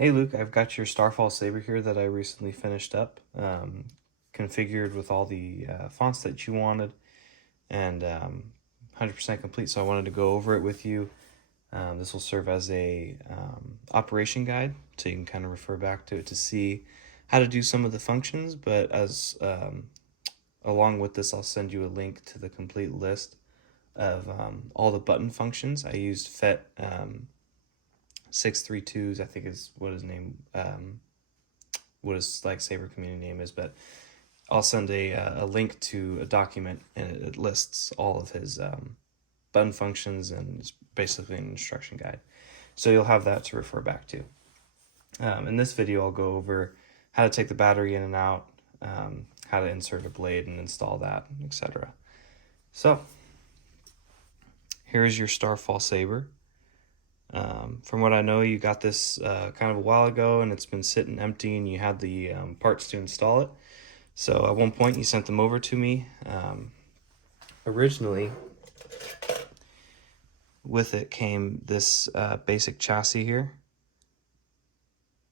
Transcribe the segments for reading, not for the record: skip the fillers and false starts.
Hey Luke, I've got your Starfall Saber here that I recently finished up, configured with all the fonts that you wanted, and 100% complete, so I wanted to go over it with you. This will serve as a operation guide, so you can kind of refer back to it to see how to do some of the functions, but as along with this, I'll send you a link to the complete list of all the button functions. I used FET 632s, I think is what his name, what his like Saber community name is, but I'll send a link to a document and it lists all of his button functions and it's basically an instruction guide. So you'll have that to refer back to. In this video, I'll go over how to take the battery in and out, how to insert a blade and install that, etc. So here's your Starfall Saber. From what I know, you got this kind of a while ago and it's been sitting empty and you had the parts to install it. So at one point you sent them over to me. Originally, with it came this basic chassis here.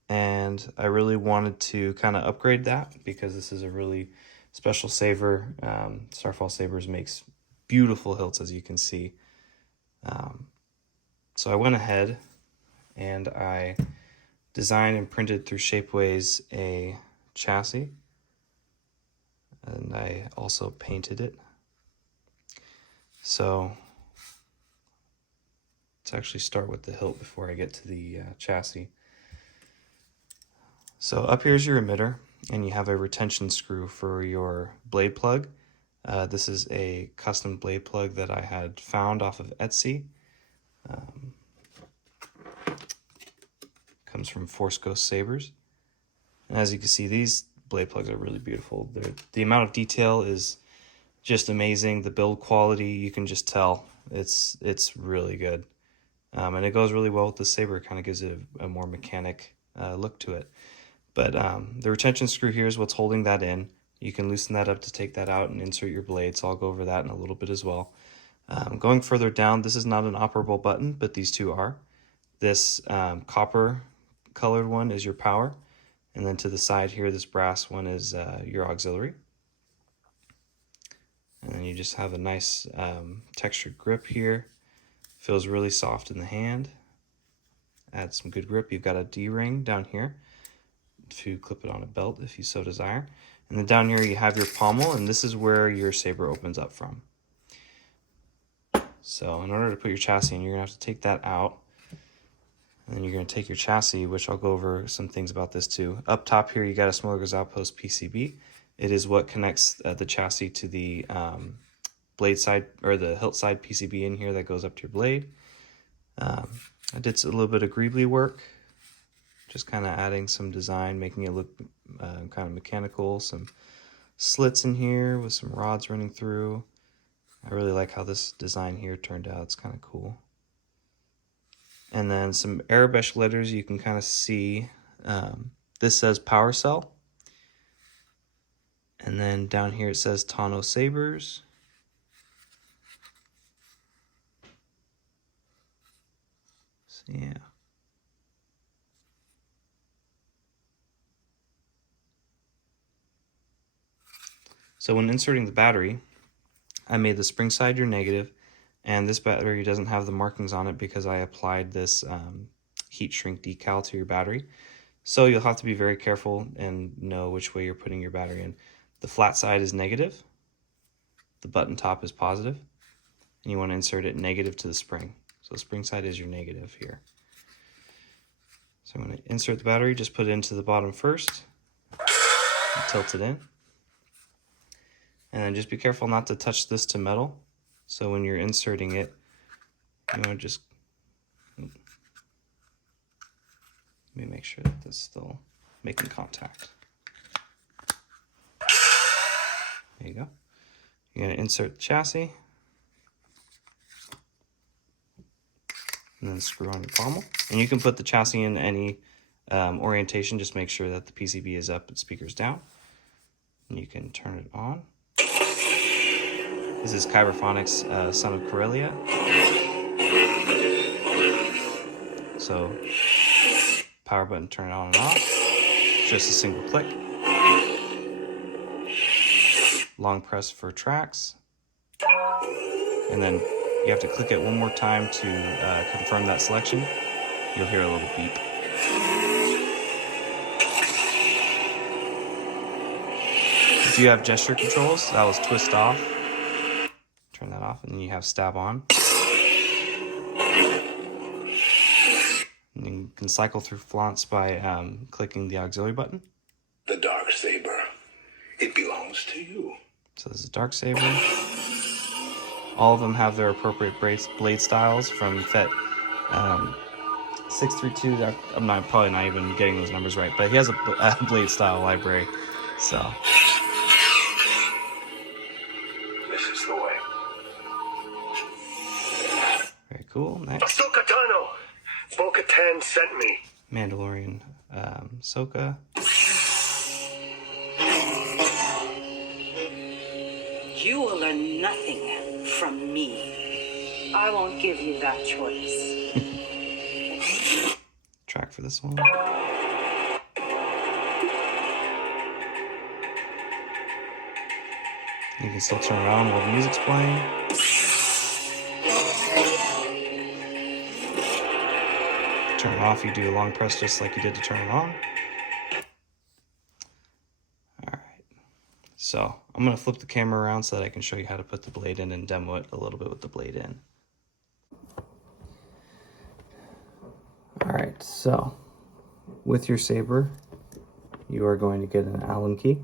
And I really wanted to kind of upgrade that because this is a really special saber. Starfall Sabers makes beautiful hilts, as you can see. So I went ahead and I designed and printed through Shapeways a chassis, and I also painted it. So let's actually start with the hilt before I get to the chassis. So up here's your emitter, and you have a retention screw for your blade plug. This is a custom blade plug that I had found off of Etsy. Comes from Force Ghost Sabers. And as you can see, these blade plugs are really beautiful. The amount of detail is just amazing. The build quality, you can just tell it's really good. And it goes really well with the saber. It kind of gives it a more mechanic look to it. But the retention screw here is what's holding that in. You can loosen that up to take that out and insert your blade, so I'll go over that in a little bit as well. Going further down, this is not an operable button, but these two are. This copper colored one is your power, and then to the side here, this brass one is your auxiliary. And then you just have a nice textured grip here. Feels really soft in the hand. Add some good grip. You've got a D-ring down here to clip it on a belt if you so desire. And then down here you have your pommel, and this is where your saber opens up from. So in order to put your chassis in, you're going to have to take that out. And then you're going to take your chassis, which I'll go over some things about this too. Up top here, you got a Smorgasbord Outpost PCB. It is what connects the chassis to the blade side, or the hilt side PCB in here that goes up to your blade. I did a little bit of greebly work, just kind of adding some design, making it look kind of mechanical. Some slits in here with some rods running through. I really like how this design here turned out. It's kind of cool. And then some Arabesh letters you can kind of see. This says Power Cell. And then down here it says Tano Sabers. So yeah. So when inserting the battery, I made the spring side your negative, and this battery doesn't have the markings on it because I applied this heat shrink decal to your battery. So you'll have to be very careful and know which way you're putting your battery in. The flat side is negative, the button top is positive, and you want to insert it negative to the spring. So the spring side is your negative here. So I'm going to insert the battery, just put it into the bottom first, tilt it in. And then just be careful not to touch this to metal. So when you're inserting it, you want to just, let me make sure that this is still making contact. There you go. You're going to insert the chassis, and then screw on your pommel. And you can put the chassis in any orientation, just make sure that the PCB is up and speakers down. And you can turn it on. This is Kyberphonics, Son of Corellia. So power button, turn it on and off. Just a single click. Long press for tracks. And then you have to click it one more time to confirm that selection. You'll hear a little beep. If you have gesture controls, that was twist off. Turn that off, and then you have stab on. And you can cycle through flaunts by clicking the auxiliary button. The Dark Saber. It belongs to you. So this is Dark Saber. All of them have their appropriate blade styles from FET 632. I'm probably not even getting those numbers right, but he has a blade style library. So This is the way. very cool. Next, Ahsoka Tano. Bo-Katan sent me. Mandalorian Ahsoka. You will learn nothing from me. I won't give you that choice. Track for this one. You can still turn it on while the music's playing. Turn it off, you do a long press just like you did to turn it on. Alright, so I'm going to flip the camera around so that I can show you how to put the blade in and demo it a little bit with the blade in. Alright, so with your saber, you are going to get an Allen key.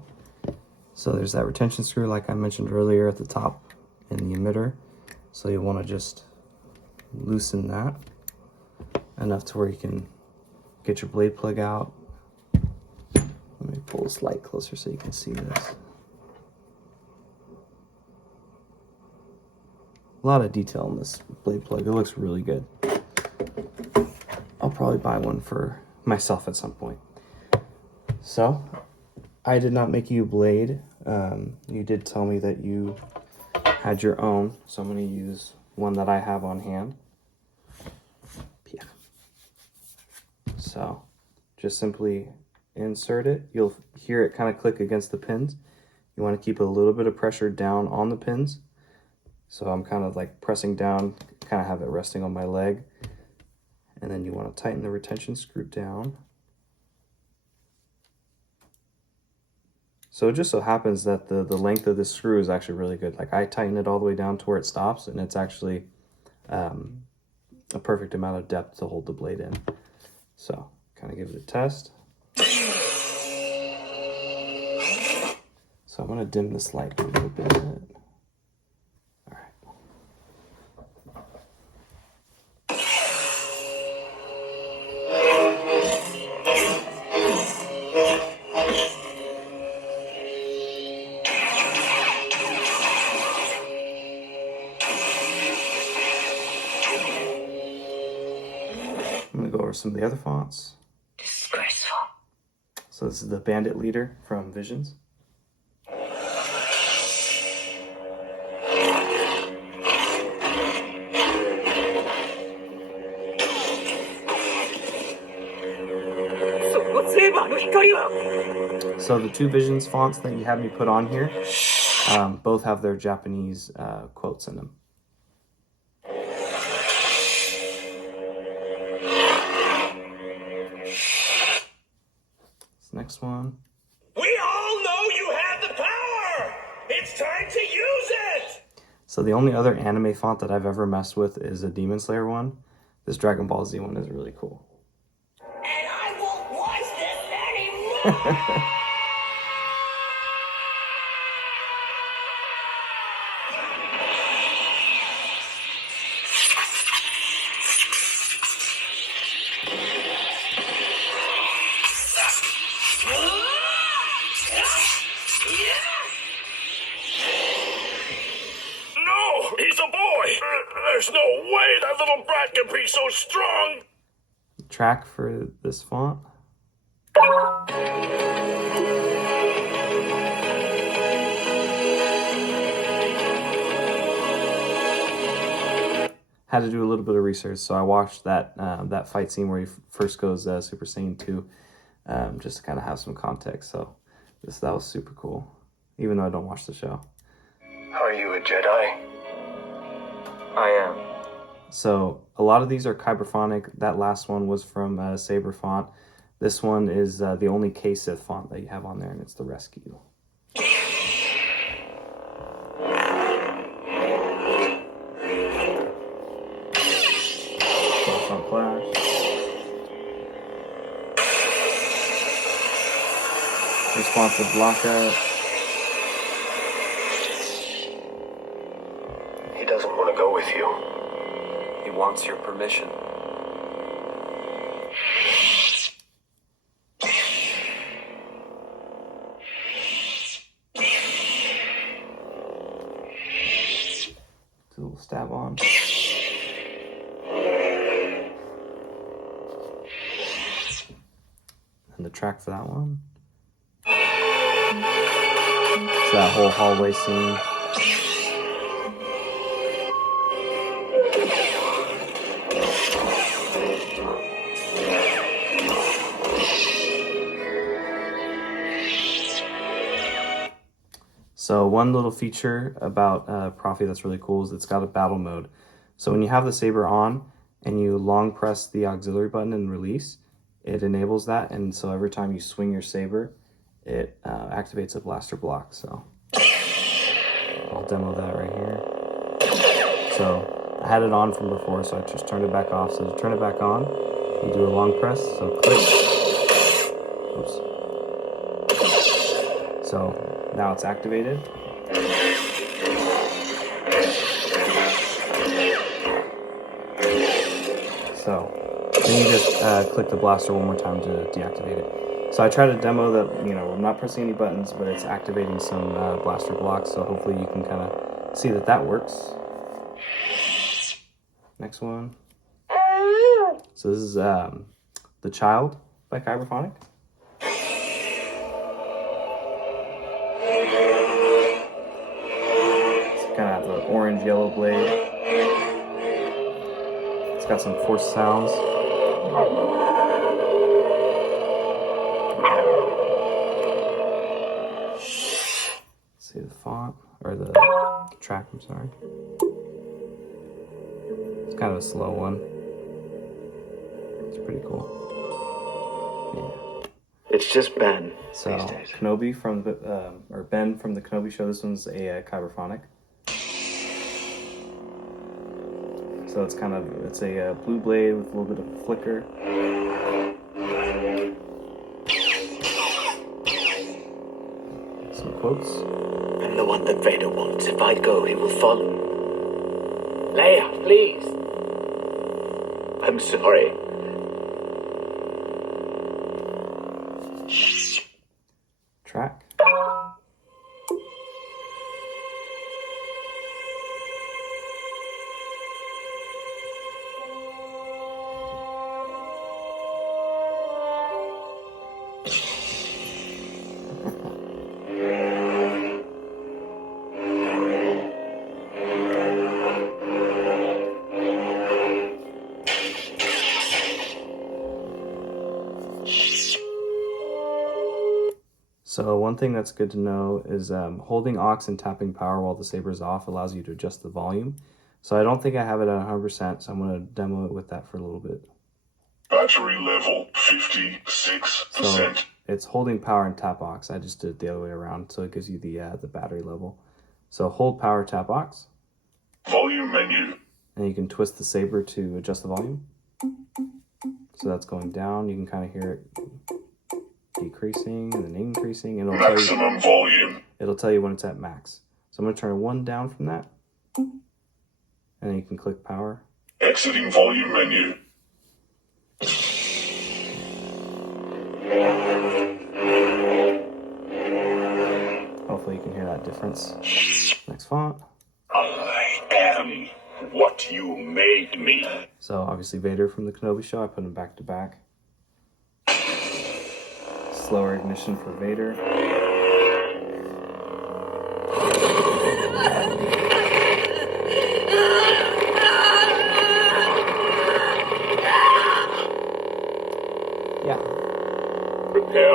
So there's that retention screw like I mentioned earlier at the top in the emitter. So you want to just loosen that enough to where you can get your blade plug out. Let me pull this light closer so you can see this. A lot of detail in this blade plug. It looks really good. I'll probably buy one for myself at some point. So I did not make you a blade. You did tell me that you had your own, so I'm going to use one that I have on hand. Yeah. So just simply insert it. You'll hear it kind of click against the pins. You want to keep a little bit of pressure down on the pins. So I'm kind of like pressing down, kind of have it resting on my leg. And then you want to tighten the retention screw down. So it just so happens that the length of this screw is actually really good. Like I tighten it all the way down to where it stops, and it's actually a perfect amount of depth to hold the blade in. So kind of give it a test. So I'm going to dim this light a little bit. All right. I'm going to go over some of the other fonts. Disgraceful. So this is the Bandit Leader from Visions. So the two Visions fonts that you have me put on here, both have their Japanese quotes in them. This next one. We all know you have the power! It's time to use it! So the only other anime font that I've ever messed with is a Demon Slayer one. This Dragon Ball Z one is really cool. And I won't watch this anymore! No, he's a boy! There's no way that little brat can be so strong! Track for this font. had to do a little bit of research, so I watched that that fight scene where he first goes Super Saiyan 2, just to kind of have some context. So that was super cool, even though I don't watch the show. Are you a Jedi? I am. So a lot of these are Kyberphonic. That last one was from Saber font. This one is the only K-Sith font that you have on there, and it's the Rescue. Front Clash. Responsive Lockout. He doesn't want to go with you. He wants your permission. A little stab on. And the track for that one. It's that whole hallway scene. So one little feature about Proffie that's really cool is it's got a battle mode. So when you have the saber on and you long press the auxiliary button and release, it enables that, and so every time you swing your saber, it activates a blaster block. So I'll demo that right here. So I had it on from before, so I just turned it back off. So to turn it back on, you do a long press, so click. Oops. So now it's activated. So then you just click the blaster one more time to deactivate it. So I try to demo that, I'm not pressing any buttons, but it's activating some blaster blocks. So hopefully you can kind of see that works. Next one. So this is The Child by Kyberphonic. Kind of have the orange-yellow blade. It's got some force sounds. Let's see the font, or the track, I'm sorry. It's kind of a slow one. It's pretty cool. Yeah. It's just Ben. So, Kenobi from the, or Ben from the Kenobi show. This one's a Kyberphonic. So it's a blue blade with a little bit of a flicker. Some quotes. I'm the one that Vader wants. If I go, he will follow. Leia, please. I'm sorry. Track. So one thing that's good to know is holding aux and tapping power while the saber is off allows you to adjust the volume. So I don't think I have it at 100%, so I'm going to demo it with that for a little bit. Battery level 56%. So it's holding power and tap aux. I just did it the other way around, so it gives you the battery level. So hold power, tap aux. Volume menu. And you can twist the saber to adjust the volume. So that's going down. You can kind of hear it decreasing and then increasing, and Maximum volume. It'll tell you when it's at max. So I'm going to turn one down from that, and then you can click power. Exiting volume menu. Hopefully you can hear that difference. Next font. I am what you made me. So obviously Vader from the Kenobi show. I put them back to back. Slower ignition for Vader.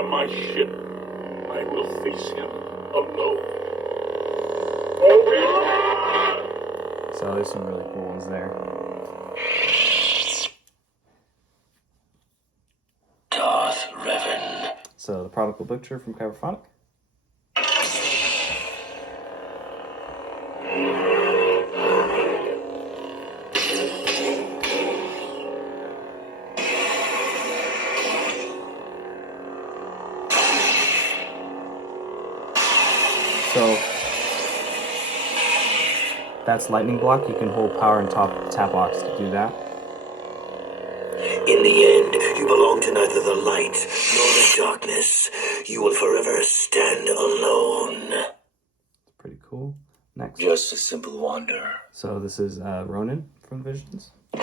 my ship, I will face him alone. So there's some really cool ones there. Darth Revan. So the prodigal butcher from Kyberphonic. So that's lightning block. You can hold power and tap Ox to do that. In the end, you belong to neither the light nor the darkness. You will forever stand alone. It's pretty cool. Next. Just a simple wanderer. So this is Ronin from Visions. A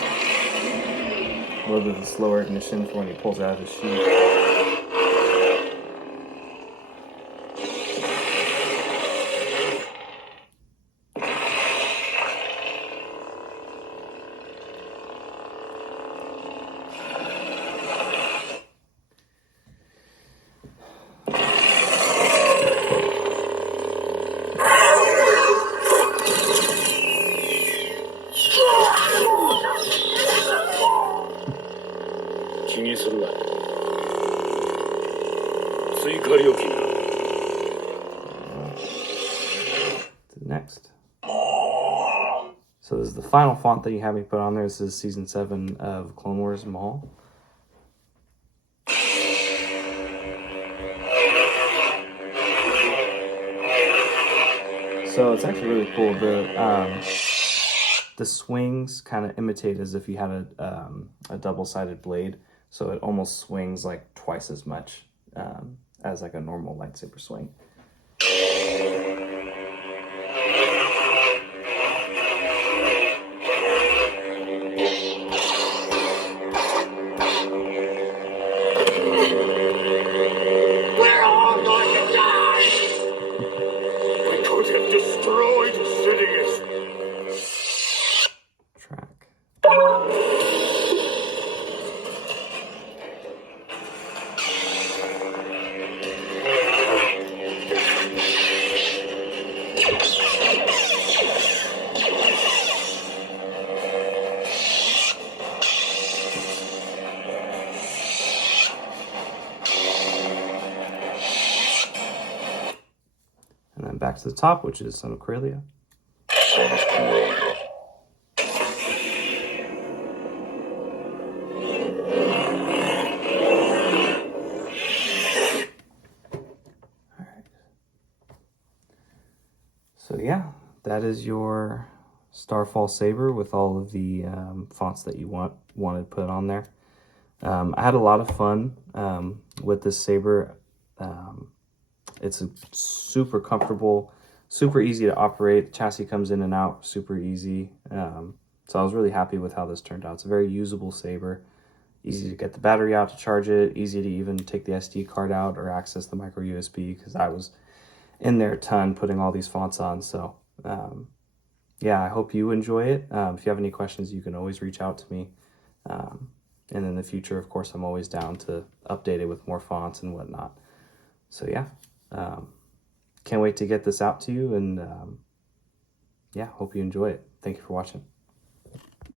little bit of a slower ignition for when he pulls out of his chute. Next. So this is the final font that you have me put on there. This is Season 7 of Clone Wars Maul. So it's actually really cool. The swings kind of imitate as if you had a double-sided blade. So it almost swings like twice as much as like a normal lightsaber swing. We're all going to die! We could have destroyed Sidious. Track. And then back to the top, which is Son of Corellia. So yeah, that is your Starfall Saber with all of the fonts that you wanted put on there. I had a lot of fun with this saber. It's a super comfortable, super easy to operate. The chassis comes in and out super easy. So I was really happy with how this turned out. It's a very usable saber. Easy to get the battery out to charge it. Easy to even take the SD card out or access the micro USB, because I was in there a ton putting all these fonts on. So yeah, I hope you enjoy it. If you have any questions, you can always reach out to me. And in the future, of course, I'm always down to update it with more fonts and whatnot. So yeah, can't wait to get this out to you, and yeah, hope you enjoy it. Thank you for watching.